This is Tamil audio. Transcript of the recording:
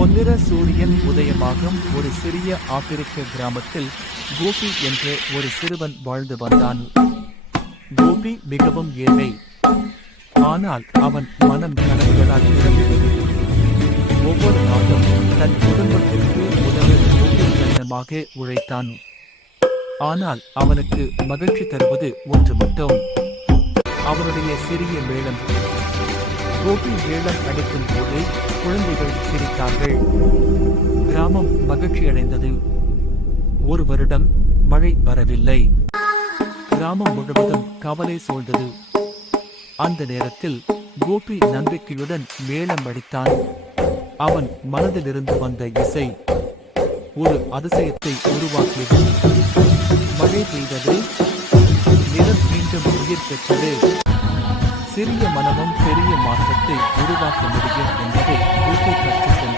பொன்னிற சூரியன் உதயமாகும் ஒரு சிறிய ஆப்பிரிக்க கிராமத்தில் கோபி என்ற ஒரு சிறுவன் வாழ்ந்து வந்தான். கோபி மிகவும் ஏழை. ஆனால் அவன் மனம் கனவுகளால் நிரம்பியது. ஒவ்வொரு நாளும் தன் குடும்பத்திற்கு உதவ கோபி கடினமாக உழைத்தான். ஆனால் அவனுக்கு மகிழ்ச்சி தருவது ஒன்று மட்டும், அவனுடைய சிறிய மேளம். கோபி மேளம் அடிக்கும் போது குழந்தைகள் சிரித்தார்கள். கிராமம் மகிழ்ச்சியடைந்தது. ஒரு வருடம் மழை வரவில்லை. கிராமம் முழுவதும் கவலை சூழ்ந்தது. அந்த நேரத்தில் கோபி நம்பிக்கையுடன் மேளம் அடித்தான். அவன் மனதிலிருந்து வந்த இசை ஒரு அதிசயத்தை உருவாக்கியது. மழை பெய்தது. நிலம் மீண்டும் உயிர் பெற்றது. சிறிய மனமும் பெரிய மாற்றத்தை உருவாக்க முடியும் என்பதை கோபி கற்றுக்கொண்டான்.